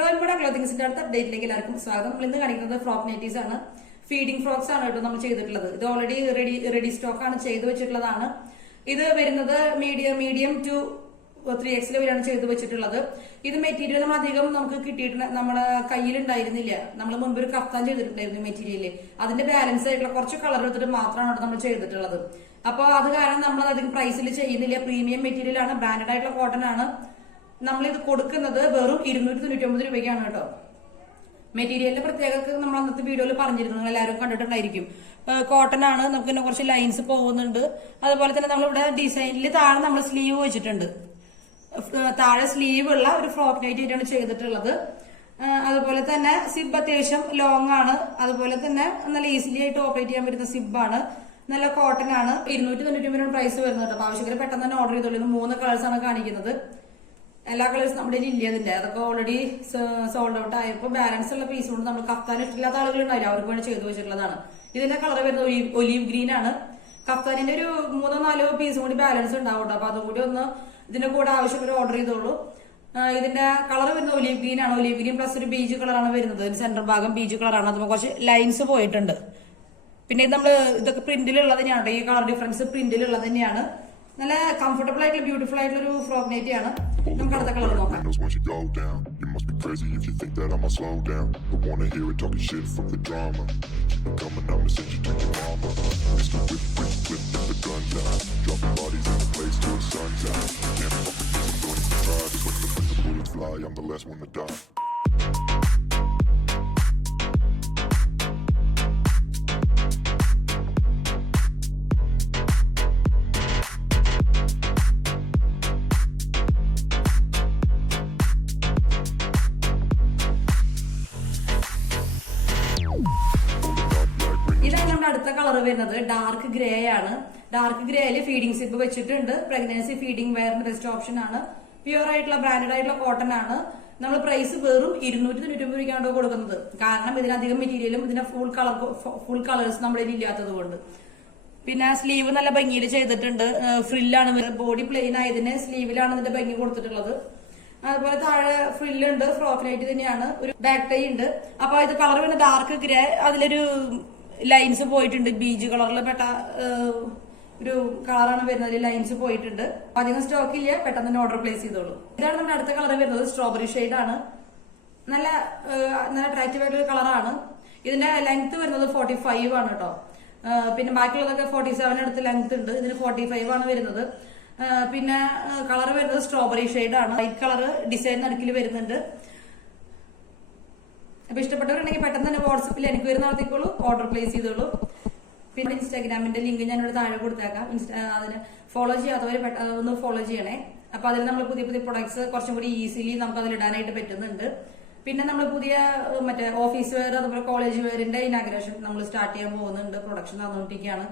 റോയൽപുഴ ക്ലോത്തിങ്സിന്റെ അടുത്ത അപ്ഡേറ്റിലേക്ക് എല്ലാവർക്കും സ്വാഗതം. നമ്മൾ ഇന്ന് കാണിക്കുന്നത് ഫ്രോക്ക് നൈറ്റീസ് ആണ്. ഫീഡിംഗ് ഫ്രോക്സ് ആണ് കേട്ടോ നമ്മൾ ചെയ്തിട്ടുള്ളത്. ഇത് ഓൾറെഡി റെഡി സ്റ്റോക്ക് ആണ് ചെയ്തു വെച്ചിട്ടുള്ളതാണ്. ഇത് വരുന്നത് മീഡിയം ടു 3X വരെയാണ് ചെയ്തു വെച്ചിട്ടുള്ളത്. ഇത് മെറ്റീരിയൽ നമ്മൾ അധികം നമുക്ക് കിട്ടിയിട്ട് നമ്മുടെ കയ്യിൽ ഉണ്ടായിരുന്നില്ല. നമ്മൾ മുൻപ് ഒരു കഫ്താൻ ചെയ്തിട്ടുണ്ടായിരുന്നു മെറ്റീരിയല്. അതിന്റെ ബാലൻസ് ആയിട്ടുള്ള കുറച്ച് കളർ എടുത്തിട്ട് മാത്രമാണ് നമ്മൾ ചെയ്തിട്ടുള്ളത്. അപ്പൊ അത് കാരണം നമ്മൾ അധികം പ്രൈസിൽ ചെയ്യുന്നില്ല. പ്രീമിയം മെറ്റീരിയൽ ആണ്, ബ്രാൻഡഡ് ആയിട്ടുള്ള കോട്ടൺ ആണ്. നമ്മൾ ഇത് കൊടുക്കുന്നത് വെറും 299 രൂപയ്ക്കാണ് കേട്ടോ. മെറ്റീരിയലിന്റെ പ്രത്യേകത നമ്മൾ അന്നത്തെ വീഡിയോയിൽ പറഞ്ഞിരുന്നു, നിങ്ങൾ എല്ലാവരും കണ്ടിട്ടുണ്ടായിരിക്കും. കോട്ടൺ ആണ്, നമുക്ക് തന്നെ കുറച്ച് ലൈൻസ് പോകുന്നുണ്ട്. അതുപോലെ തന്നെ നമ്മളിവിടെ ഡിസൈനിൽ താഴെ നമ്മൾ സ്ലീവ് വെച്ചിട്ടുണ്ട്. താഴെ സ്ലീവ് ഉള്ള ഒരു ഫ്രോക്ക് നൈറ്റ് ആയിട്ടാണ് ചെയ്തിട്ടുള്ളത്. അതുപോലെ തന്നെ സിബ് അത്യാവശ്യം ലോങ് ആണ്. അതുപോലെ തന്നെ നല്ല ഈസിലി ആയിട്ട് ഓപ്പറേറ്റ് ചെയ്യാൻ പറ്റുന്ന സിബാണ്. നല്ല കോട്ടൺ ആണ്. 299 പ്രൈസ് വരുന്നത് കേട്ടോ. ആവശ്യക്കാർ പെട്ടെന്ന് തന്നെ ഓർഡർ ചെയ്തോളൂ. 3 കളേഴ്സ് ആണ് കാണിക്കുന്നത്. എല്ലാ കളേഴ്സും നമ്മുടെ ഇല്ല. അതിന്റെ അതൊക്കെ ഓൾറെഡി സോൾഡ് ഔട്ട് ആയപ്പോൾ ബാലൻസ് ഉള്ള പീസ് കൊണ്ട് നമ്മൾ കഫ്താൻ ഇട്ടില്ലാത്ത ആളുകൾ ഉണ്ടായില്ല, അവർക്ക് വേണ്ടി ചെയ്തു വെച്ചിട്ടുള്ളതാണ്. ഇതിന്റെ കളർ വരുന്നത് ഒലീവ് ഗ്രീൻ ആണ്. കഫ്താനിന്റെ ഒരു 3-4 പീസും കൂടി ബാലൻസ് ഉണ്ടാവും കേട്ടോ. അപ്പൊ അതും കൂടി ഒന്ന് ഇതിന്റെ കൂടെ ആവശ്യമുള്ള ഓർഡർ ചെയ്തോളൂ. ഇതിന്റെ കളർ വരുന്നത് ഒലീവ് ഗ്രീൻ ആണ്. ഒലീവ് ഗ്രീൻ പ്ലസ് ഒരു ബീജ് കളറാണ് വരുന്നത്. സെന്റർ ഭാഗം ബീജ് കളറാണ്. അതുമ്പോൾ കുറച്ച് ലൈൻസ് പോയിട്ടുണ്ട്. പിന്നെ ഇത് നമ്മള് ഇതൊക്കെ പ്രിന്റിലുള്ളത് തന്നെയാണ്. ഈ കളർ ഡിഫറൻസ് പ്രിന്റിലുള്ളത് തന്നെയാണ്. നല്ല കംഫർട്ടബിൾ ആയിട്ടുള്ള ബ്യൂട്ടിഫുൾ ആയിട്ടുള്ള ഒരു ഫ്രോക്ക് നൈറ്റി ആണ്. നമുക്ക് അടുത്ത കളർ നോക്കാം. I'm the last one to die. ഇതാണ് നമ്മുടെ അടുത്ത കളർ വരുന്നത്. ഡാർക്ക് ഗ്രേ ആണ്. ഡാർക്ക് ഗ്രേയില് ഫീഡിംഗ് സിപ്പ് വെച്ചിട്ടുണ്ട്. പ്രഗ്നൻസി ഫീഡിംഗ് വെയറിന് ബെസ്റ്റ് ഓപ്ഷൻ ആണ്. പ്യൂർ ആയിട്ടുള്ള ബ്രാൻഡഡ് ആയിട്ടുള്ള കോട്ടൺ ആണ്. നമ്മൾ പ്രൈസ് വെറും 299 രൂപയ്ക്കാണ് കൊടുക്കുന്നത്. കാരണം ഇതിനധികം മെറ്റീരിയലും ഇതിന്റെ ഫുൾ കളേഴ്സ് നമ്മുടെ ഇല്ലാത്തത് കൊണ്ട്. പിന്നെ സ്ലീവ് നല്ല ഭംഗിയിൽ ചെയ്തിട്ടുണ്ട്. ഫ്രില്ലാണ്, ബോഡി പ്ലെയിൻ ആയതിന് സ്ലീവിലാണ് ഇതിന്റെ ഭംഗി കൊടുത്തിട്ടുള്ളത്. അതുപോലെ താഴെ ഫ്രില്ലുണ്ട്. ഫ്രോക്ക് നൈറ്റ് തന്നെയാണ്. ഒരു ബാക്ക് ടൈ ഉണ്ട്. അപ്പൊ ഇത് കളർ വരുന്ന ഡാർക്ക് ഗ്രേ. അതിലൊരു ലൈൻസ് പോയിട്ടുണ്ട്. ബീജ് കളറിൽ പെട്ട ഒരു കളറാണ് വരുന്നത്. ലൈൻസ് പോയിട്ടുണ്ട്. അധികം സ്റ്റോക്ക് ഇല്ല, പെട്ടെന്ന് തന്നെ ഓർഡർ പ്ലേസ് ചെയ്തോളൂ. ഇതാണ് നമ്മുടെ അടുത്ത കളർ വരുന്നത്. സ്ട്രോബെറി ഷെയ്ഡ് ആണ്. നല്ല അട്രാക്റ്റീവ് ആയിട്ടുള്ള കളറാണ്. ഇതിന്റെ ലെങ്ത് വരുന്നത് 45 ആണ് കേട്ടോ. പിന്നെ ബാക്കിയുള്ളതൊക്കെ 47 അടുത്ത് ലെങ്ത് ഉണ്ട്. ഇതിന് 45 ആണ് വരുന്നത്. പിന്നെ കളർ വരുന്നത് സ്ട്രോബെറി ഷെയ്ഡ് ആണ്. വൈറ്റ് കളർ ഡിസൈൻ നടുക്കിൽ വരുന്നുണ്ട്. അപ്പൊ ഇഷ്ടപ്പെട്ടവരുണ്ടെങ്കിൽ പെട്ടെന്ന് തന്നെ വാട്സപ്പിൽ എനിക്ക് വരുന്ന നടത്തിക്കോളൂ, ഓർഡർ പ്ലേസ് ചെയ്തോളൂ. പിന്നെ ഇൻസ്റ്റാഗ്രാമിന്റെ ലിങ്ക് ഞാനിവിടെ താഴെ കൊടുത്തേക്കാം. അതിന് ഫോളോ ചെയ്യാത്തവർ ഒന്ന് ഫോളോ ചെയ്യണേ. അപ്പൊ അതിൽ നമ്മൾ പുതിയ പ്രൊഡക്ട്സ് കുറച്ചും കൂടി ഈസിലി നമുക്ക് അതിൽ ഇടാനായിട്ട് പറ്റുന്നുണ്ട്. പിന്നെ നമ്മൾ പുതിയ മറ്റേ ഓഫീസ് വെയർ അതുപോലെ കോളേജ് വെയറിന്റെ ഇനാഗ്രേഷൻ നമ്മൾ സ്റ്റാർട്ട് ചെയ്യാൻ പോകുന്നുണ്ട്. പ്രൊഡക്ഷൻ നടന്നുകൊണ്ടിരിക്കുകയാണ്.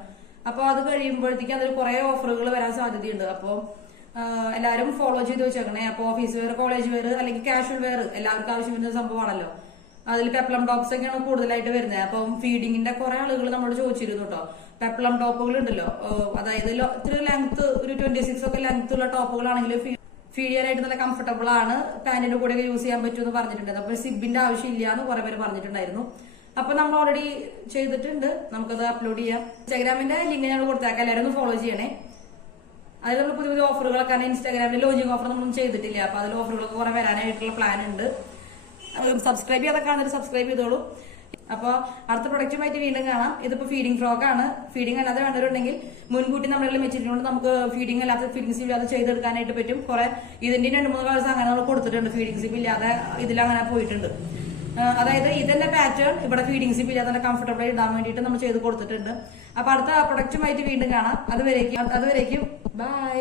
അപ്പൊ അത് കഴിയുമ്പോഴത്തേക്ക് അതിൽ കുറെ ഓഫറുകൾ വരാൻ സാധ്യതയുണ്ട്. അപ്പോൾ എല്ലാവരും ഫോളോ ചെയ്ത് വെച്ചേക്കണേ. അപ്പൊ ഓഫീസ് വെയർ, കോളേജ് വെയർ അല്ലെങ്കിൽ കാഷ്വൽ വെയർ എല്ലാവർക്കും ആവശ്യം വരുന്ന സംഭവമാണല്ലോ. അതിൽ പെപ്ലം ടോപ്സ് ഒക്കെയാണ് കൂടുതലായിട്ട് വരുന്നത്. അപ്പം ഫീഡിങ്ങിന്റെ കുറെ ആളുകൾ നമ്മളോട് ചോദിച്ചിരുന്നു കേട്ടോ. പെപ്ലം ടോപ്പുകൾ ഉണ്ടല്ലോ, അതായത് ഇത്തിരി ലെങ്ത് ഒരു 26 ഒക്കെ ലെങ്ത് ഉള്ള ടോപ്പുകളാണെങ്കിൽ ഫീഡ് ചെയ്യാനായിട്ട് നല്ല കംഫർട്ടബിൾ ആണ്. പാന്റിന്റെ കൂടെ യൂസ് ചെയ്യാൻ പറ്റുമെന്ന് പറഞ്ഞിട്ടുണ്ടായിരുന്നു. അപ്പൊ സിബിന്റെ ആവശ്യമില്ല എന്ന് കുറെ പേര് പറഞ്ഞിട്ടുണ്ടായിരുന്നു. അപ്പൊ നമ്മൾ ഓൾറെഡി ചെയ്തിട്ടുണ്ട്. നമുക്കത് അപ്ലോഡ് ചെയ്യാം. ഇൻസ്റ്റാഗ്രാമിന്റെ ലിങ്ക് ഞങ്ങൾ കൊടുത്തേക്കാം. എല്ലാവരും ഒന്ന് ഫോളോ ചെയ്യണേ. അതിൽ നമ്മൾ പുതിയ ഓഫറുകളൊക്കെ ഇൻസ്റ്റാഗ്രാമിന്റെ ലോഞ്ചിങ് ഓഫർ നമ്മളൊന്നും ചെയ്തിട്ടില്ല. അപ്പൊ അതിൽ ഓഫറുകളൊക്കെ കുറെ വരാനായിട്ടുള്ള പ്ലാൻ ഉണ്ട്. സബ്സ്ക്രൈബ് ചെയ്യാതൊക്കെ ആണെങ്കിൽ സബ്സ്ക്രൈബ് ചെയ്തോളൂ. അപ്പോൾ അടുത്ത പ്രൊഡക്റ്റുമായിട്ട് വീണ്ടും കാണാം. ഇതിപ്പോ ഫീഡിംഗ് ഫ്രോക്ക് ആണ്. ഫീഡിംഗ് അല്ലാതെ വേണ്ടവരുണ്ടെങ്കിൽ മുൻകൂട്ടി നമ്മളുടെ മെറ്റീരിയൽ കൊണ്ട് നമുക്ക് ഫീഡിംഗ് അല്ലാതെ ഫീഡിംഗ് സിബ് ഇല്ലാതെ ചെയ്തെടുക്കാനായിട്ട് പറ്റും. കുറെ ഇതിന്റെ 2-3 കളേഴ്സ് അങ്ങനെ നമ്മൾ കൊടുത്തിട്ടുണ്ട്. ഫീഡിംഗ് സിബ് ഇല്ലാതെ ഇതിലങ്ങനെ പോയിട്ടുണ്ട്. അതായത് ഇതിന്റെ പാറ്റേൺ ഇവിടെ ഫീഡിംഗ് സിബ് ഇല്ലാതെ കംഫർട്ടബിൾ ആയി ഇടാൻ വേണ്ടിയിട്ട് നമ്മൾ ചെയ്ത് കൊടുത്തിട്ടുണ്ട്. അപ്പൊ അടുത്ത പ്രൊഡക്റ്റുമായിട്ട് വീണ്ടും കാണാം. അതുവരേക്കും ബൈ.